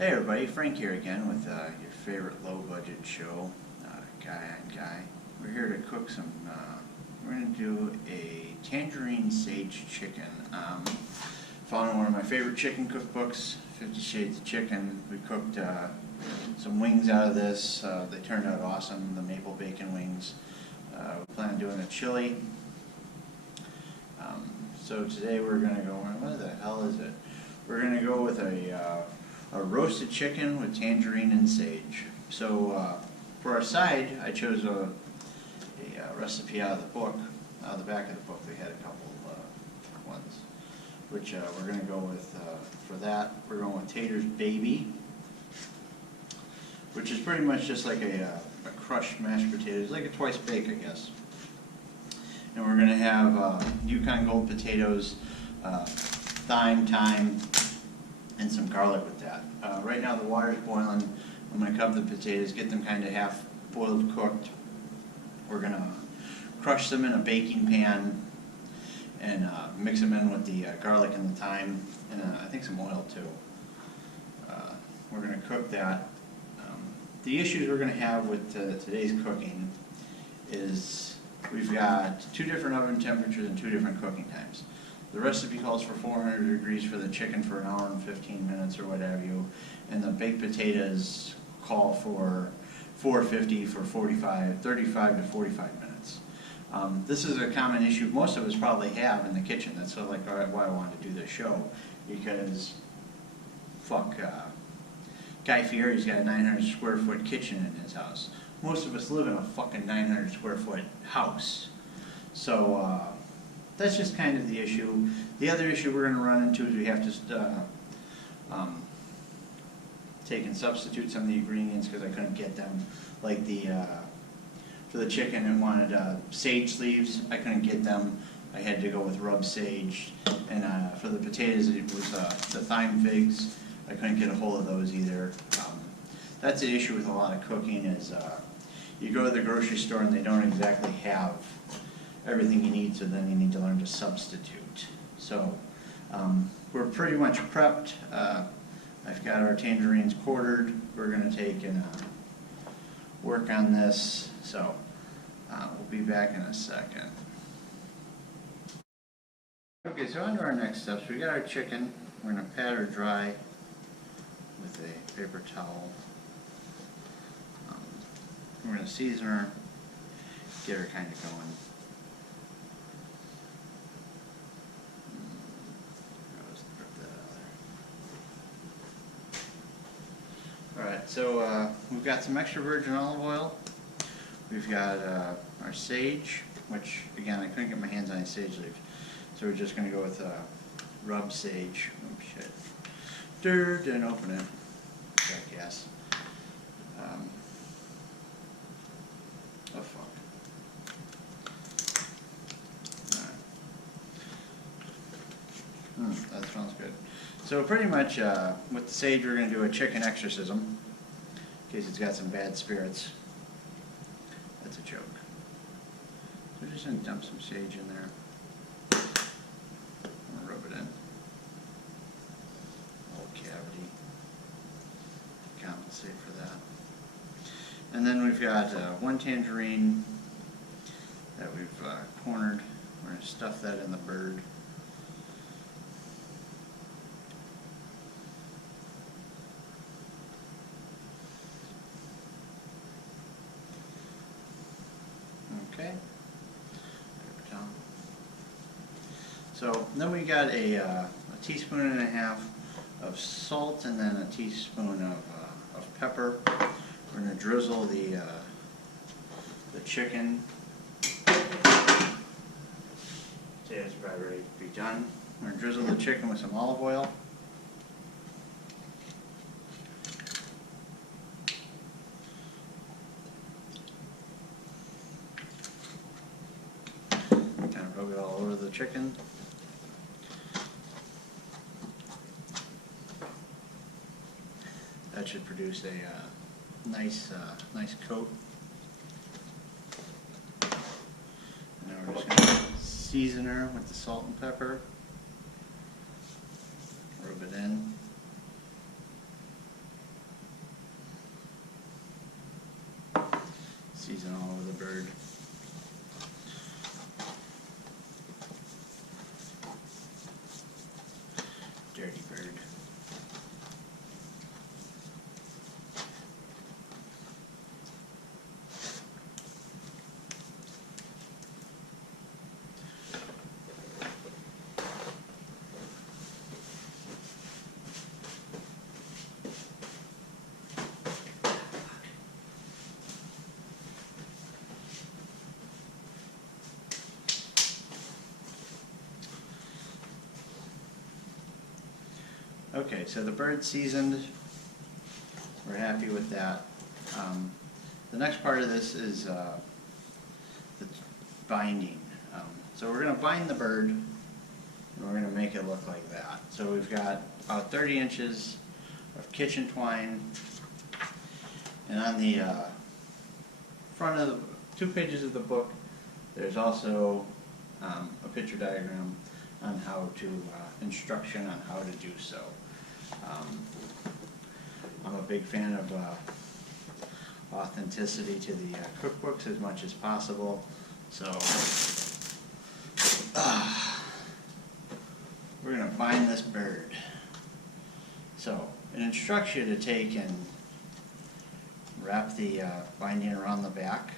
Hey everybody, Frank here again with your favorite low-budget show, Guy on Guy. We're here to cook some, we're going to do a tangerine sage chicken. Found in one of my favorite chicken cookbooks, 50 Shades of Chicken. We cooked some wings out of this. They turned out awesome, the maple bacon wings. We plan on doing a chili. So today we're going to go, what the hell is it? We're going to go with a roasted chicken with tangerine and sage. So for our side, I chose a recipe out of the book. Out of the back of the book, they had a couple ones, which we're going to go with. For that, we're going with Tater's Baby, which is pretty much just like a crushed mashed potatoes, like a twice bake, I guess. And we're going to have Yukon Gold potatoes, thyme, and some garlic with that. Right now the water's boiling. I'm going to cover the potatoes, get them kind of half boiled, cooked. We're going to crush them in a baking pan and mix them in with the garlic and the thyme, and I think some oil too. We're going to cook that. The issues we're going to have with today's cooking is we've got 2 different oven temperatures and 2 different cooking times. The recipe calls for 400 degrees for the chicken for an hour and 15 minutes or what have you, and the baked potatoes call for 450 for 35 to 45 minutes. This is a common issue most of us probably have in the kitchen. That's sort of like why I wanted to do this show, because Guy Fieri's got a 900 square foot kitchen in his house. Most of us live in a fucking 900 square foot house. So that's just kind of the issue. The other issue we're going to run into is we have to take and substitute some of the ingredients because I couldn't get them. Like for the chicken, I wanted sage leaves. I couldn't get them. I had to go with rub sage. And for the potatoes, it was the thyme figs. I couldn't get a hold of those either. That's the issue with a lot of cooking is you go to the grocery store and they don't exactly have everything you need, so then you need to learn to substitute. So we're pretty much prepped. I've got our tangerines quartered. We're going to take and work on this. So we'll be back in a second. Okay, so on to our next steps. We got our chicken. We're going to pat her dry with a paper towel. We're going to season her, get her kind of going. Alright, so we've got some extra virgin olive oil. We've got our sage, which again I couldn't get my hands on any sage leaves. So we're just going to go with rub sage. Oh shit. Didn't open it. Jackass. Oh fuck. Alright. That smells good. So pretty much with the sage we're going to do a chicken exorcism in case it's got some bad spirits. That's a joke. So we're just going to dump some sage in there. I'm going to rub it in. Old cavity. Compensate for that. And then we've got 1 tangerine that we've cornered. We're going to stuff that in the bird. Okay. So then we got a teaspoon and a half of salt and then a teaspoon of pepper. We're going to drizzle the chicken. Potatoes are about ready to be done. We're going to drizzle the chicken with some olive oil. Kind of rub it all over the chicken. That should produce a nice coat. Now we're just going to season her with the salt and pepper. Rub it in. Season all over the bird. Dirty bird. Okay, so the bird's seasoned. We're happy with that. The next part of this is the binding. So we're going to bind the bird, and we're going to make it look like that. So we've got about 30 inches of kitchen twine, and on the front of the 2 pages of the book, there's also a picture diagram on how to, instruction on how to do so. I'm a big fan of authenticity to the cookbooks as much as possible, so we're going to bind this bird. So it instructs you to take and wrap the binding around the back,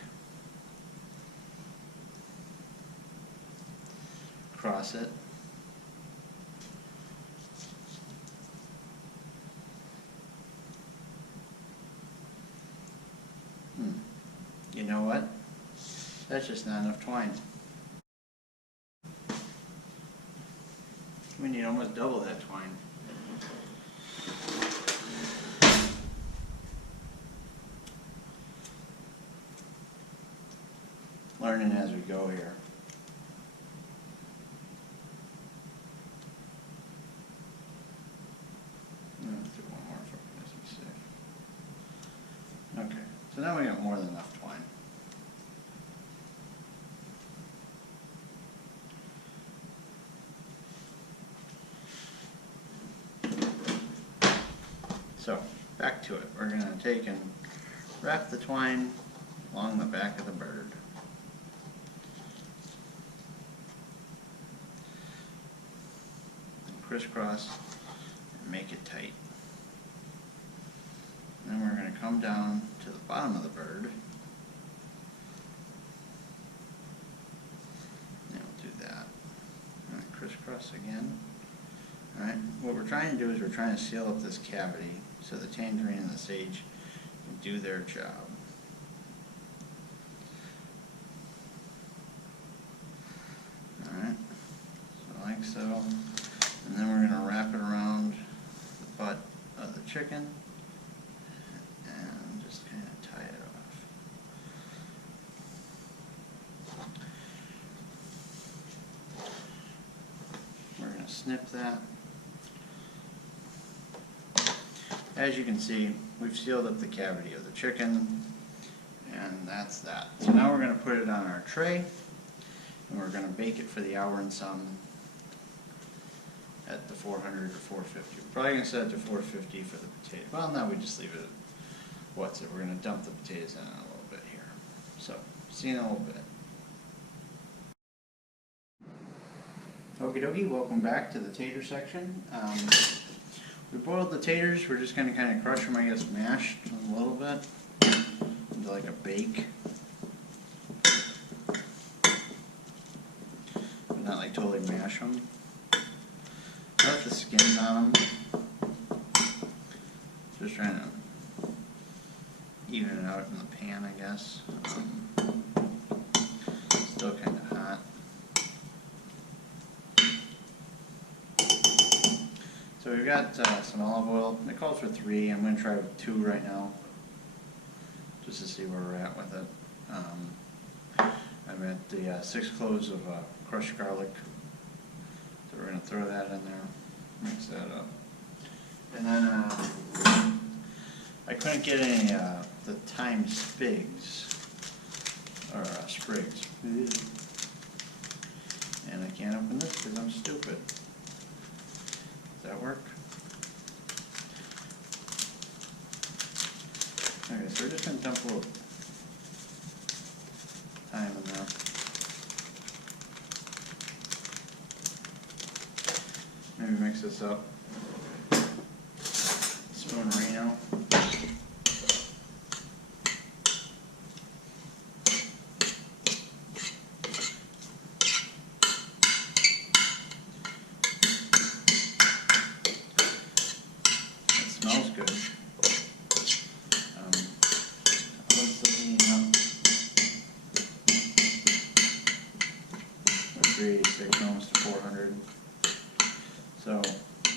cross it, you know what? That's just not enough twine. We need almost double that twine. Learning as we go here. Let's do one more for goodness sake. Okay, so now we got more than enough twine. So, back to it. We're going to take and wrap the twine along the back of the bird. And crisscross and make it tight. And then we're going to come down to the bottom of the bird. And we'll do that. And crisscross again. Alright, what we're trying to do is we're trying to seal up this cavity so the tangerine and the sage can do their job. Alright, so like so. And then we're going to wrap it around the butt of the chicken and just kind of tie it off. We're going to snip that. As you can see, we've sealed up the cavity of the chicken, and that's that. So now we're going to put it on our tray, and we're going to bake it for the hour and some at the 400 or 450. We're probably going to set it to 450 for the potato. Well, now we just leave it at what's it. We're going to dump the potatoes in a little bit here. So, see you in a little bit. Okie dokie, welcome back to the tater section. We boiled the taters. We're just going to kind of crush them, I guess, mashed a little bit into like a bake. But not like totally mash them. Left the skins on them. Just trying to even it out in the pan, I guess. Still kind of hot. So we've got some olive oil. It calls for 3. I'm going to try with 2 right now, just to see where we're at with it. I'm at the 6 cloves of crushed garlic. So we're going to throw that in there, mix that up. And then I couldn't get any the thyme spigs, or sprigs. And I can't open this because I'm stupid. Does that work? Okay, so we're just going to dump a little this up. Spoon Reno. It smells good. Oven's still heating up. 386, almost to 400. So,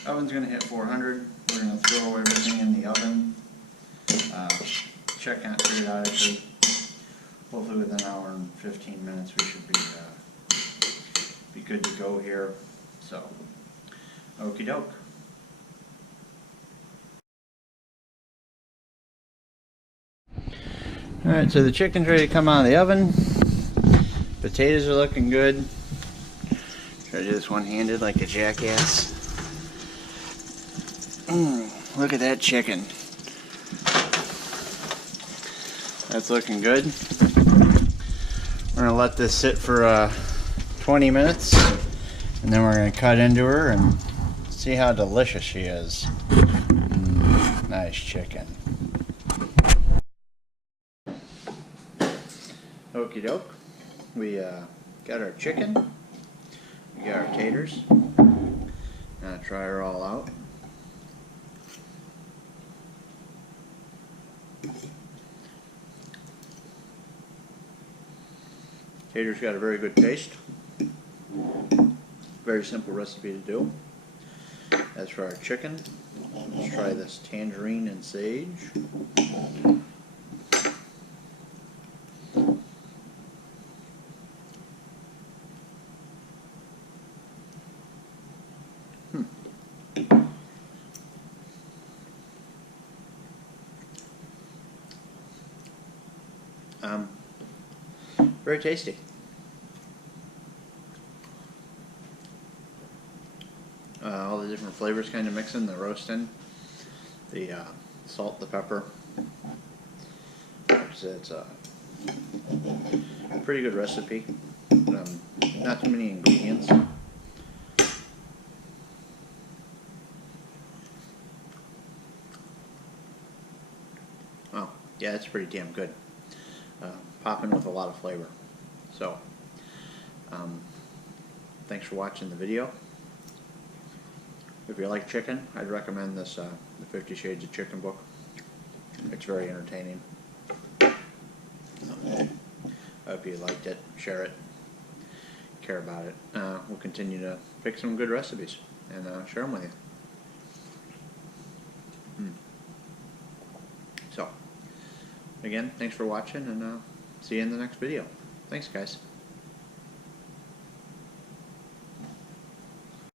oven's going to hit 400. We're going to throw everything in the oven. Check out periodically. Hopefully within an hour and 15 minutes we should be good to go here. So, okie doke. Alright, so the chicken's ready to come out of the oven. Potatoes are looking good. Try to do this one-handed like a jackass. Look at that chicken. That's looking good. We're going to let this sit for 20 minutes. And then we're going to cut into her and see how delicious she is. Nice chicken. Okie doke. We got our chicken. We got our taters. Gonna try her all out. Tater's got a very good taste. Very simple recipe to do. As for our chicken, let's try this tangerine and sage. Very tasty. All the different flavors kind of mixing, the roasting, the salt, the pepper. Like I said, it's a pretty good recipe. Not too many ingredients. Oh, yeah, it's pretty damn good. Popping with a lot of flavor. So, thanks for watching the video. If you like chicken, I'd recommend this, the 50 Shades of Chicken book. It's very entertaining. I hope you liked it, share it, care about it. We'll continue to pick some good recipes and share them with you. So, again, thanks for watching, and see you in the next video. Thanks, guys.